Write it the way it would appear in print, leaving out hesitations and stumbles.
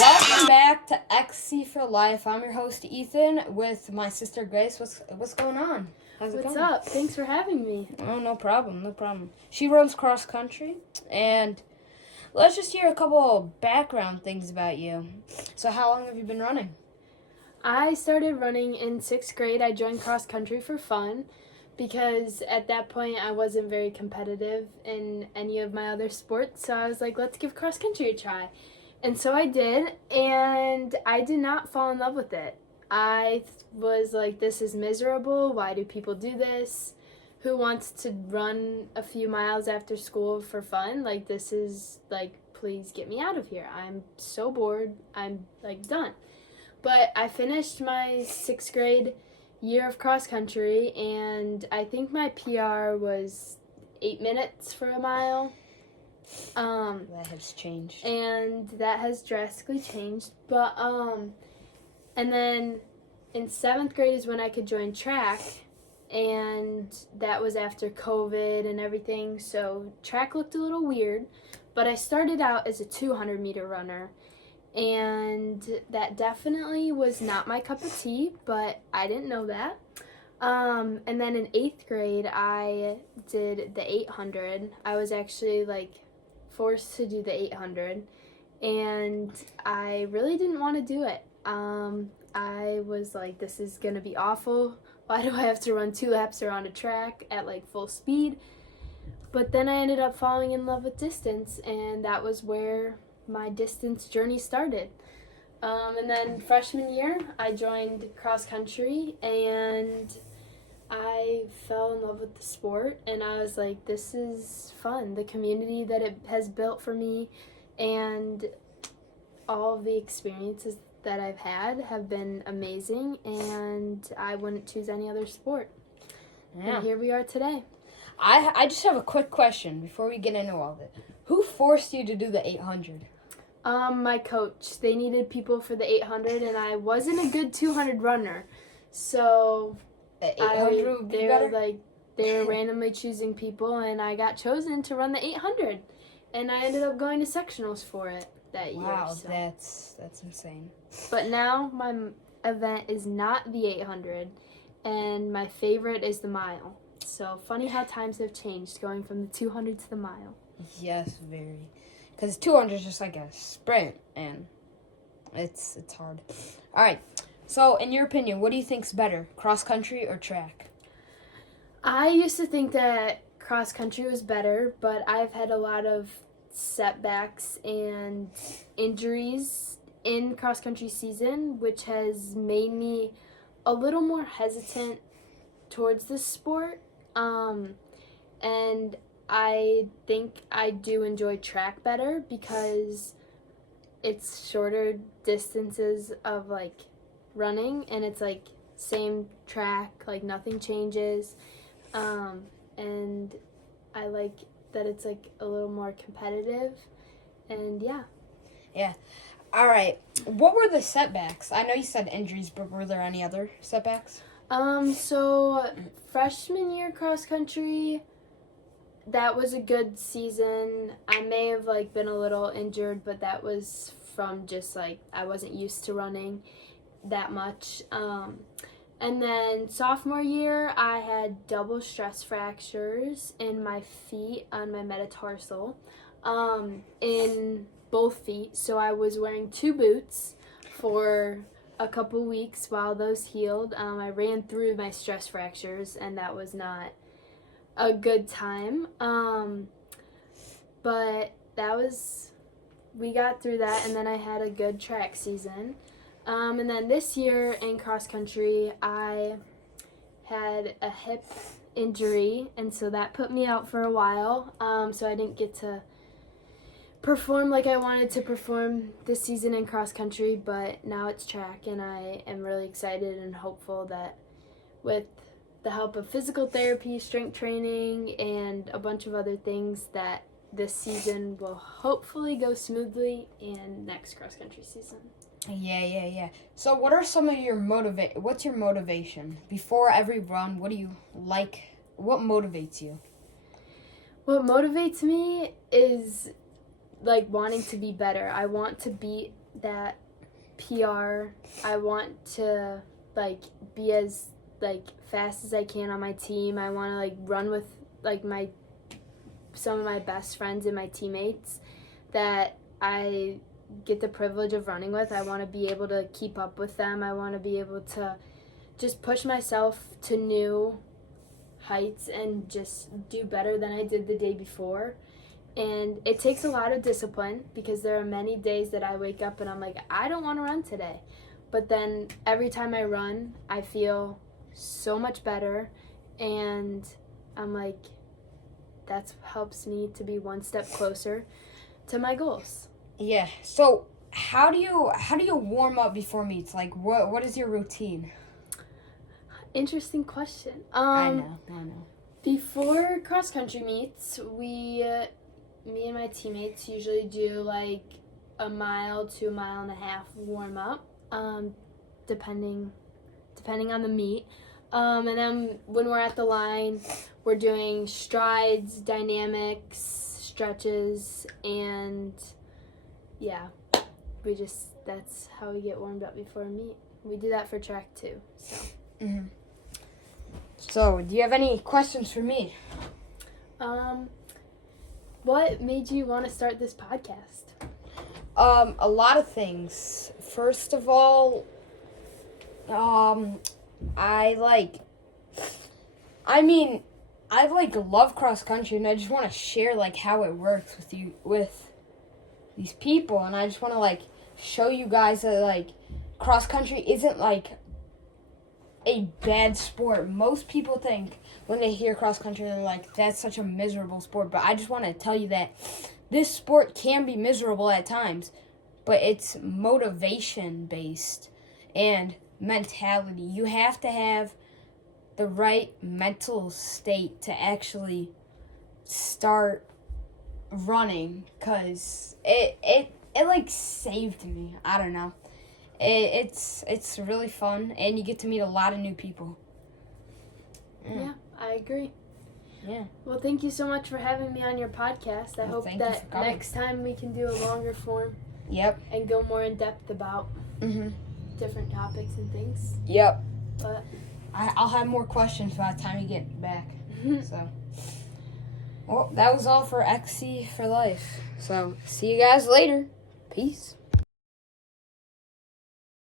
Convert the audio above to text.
Welcome back to XC for Life. I'm your host Ethan with my sister Grace. What's going on? How's it going? What's up? Thanks for having me. Oh, no problem. She runs cross country, and let's just hear a couple background things about you. So, how long have you been running? I started running in 6th grade. I joined cross country for fun because at that point I wasn't very competitive in any of my other sports. So I was like, let's give cross country a try. And so I did, and I did not fall in love with it. I was like, this is miserable. Why do people do this? Who wants to run a few miles after school for fun? Like, this is, like, please get me out of here. I'm so bored. I'm, like, done. But I finished my 6th grade year of cross country, and I think my PR was 8 minutes for a mile. That has changed. And that has drastically changed. But, and then in 7th grade is when I could join track, and that was after COVID and everything, so track looked a little weird. But I started out as a 200-meter runner, and that definitely was not my cup of tea, but I didn't know that. And then in 8th grade, I did the 800. I was actually, like, forced to do the 800, and I really didn't want to do it. I was like, this is gonna be awful. Why do I have to run 2 laps around a track at like full speed? But then I ended up falling in love with distance, and that was where my distance journey started. And then freshman year, I joined cross country, and I fell in love with the sport, and I was like, this is fun. The community that it has built for me and all of the experiences that I've had have been amazing, and I wouldn't choose any other sport. Yeah. And here we are today. I just have a quick question before we get into all of it. Who forced you to do the 800? My coach. They needed people for the 800, and I wasn't a good 200 runner, so the 800 would be better? They were randomly choosing people, and I got chosen to run the 800, and I ended up going to sectionals for it that year. Wow, so. that's insane. But now my event is not the 800, and my favorite is the mile. So funny how times have changed, going from the 200 to the mile. Yes, very. Because 200 is just like a sprint, and it's hard. All right. So, in your opinion, what do you think's better, cross country or track? I used to think that cross country was better, but I've had a lot of setbacks and injuries in cross country season, which has made me a little more hesitant towards this sport. And I think I do enjoy track better because it's shorter distances of like running, and it's like same track, like nothing changes, and I like that it's like a little more competitive, and yeah. All right, what were the setbacks? I know you said injuries, but were there any other setbacks? So freshman year cross country, that was a good season. I may have like been a little injured, but that was from just like I wasn't used to running that much. And then sophomore year, I had double stress fractures in my feet on my metatarsal, in both feet. So I was wearing 2 boots for a couple weeks while those healed. I ran through my stress fractures, and that was not a good time. But we got through that, and then I had a good track season. And then this year in cross country, I had a hip injury, and so that put me out for a while. So I didn't get to perform like I wanted to perform this season in cross country, but now it's track, and I am really excited and hopeful that with the help of physical therapy, strength training, and a bunch of other things, that this season will hopefully go smoothly in next cross country season. Yeah. So what are some of your what's your motivation? Before every run, what do you like? What motivates you? What motivates me is like wanting to be better. I want to beat that PR. I want to like be as like fast as I can on my team. I want to like run with like some of my best friends and my teammates that I get the privilege of running with. I want to be able to keep up with them. I want to be able to just push myself to new heights and just do better than I did the day before. And it takes a lot of discipline because there are many days that I wake up and I'm like, I don't want to run today. But then every time I run, I feel so much better. And I'm like, that helps me to be one step closer to my goals. Yeah. So how do you warm up before meets? Like what is your routine? Interesting question. I know. Before cross country meets, me and my teammates usually do like a mile to a mile and a half warm up, depending on the meet. And then when we're at the line, we're doing strides, dynamics, stretches, and yeah, that's how we get warmed up before a meet. We do that for track too. So. Mm-hmm. So, do you have any questions for me? What made you want to start this podcast? A lot of things. First of all, I love cross country, and I just want to share like how it works with these people, and I just want to like show you guys that like cross country isn't like a bad sport. Most people think when they hear cross country, they're like, that's such a miserable sport. But I just want to tell you that this sport can be miserable at times, but it's motivation based and mentality. You have to have the right mental state to actually start running, because it like saved me. I don't know. It's really fun, and you get to meet a lot of new people. Yeah, I agree. Yeah. Well, thank you so much for having me on your podcast. I hope that next time we can do a longer form. Yep. And go more in depth about different topics and things. Yep. But I'll have more questions by the time you get back. So, well, that was all for XC for Life. So, see you guys later. Peace.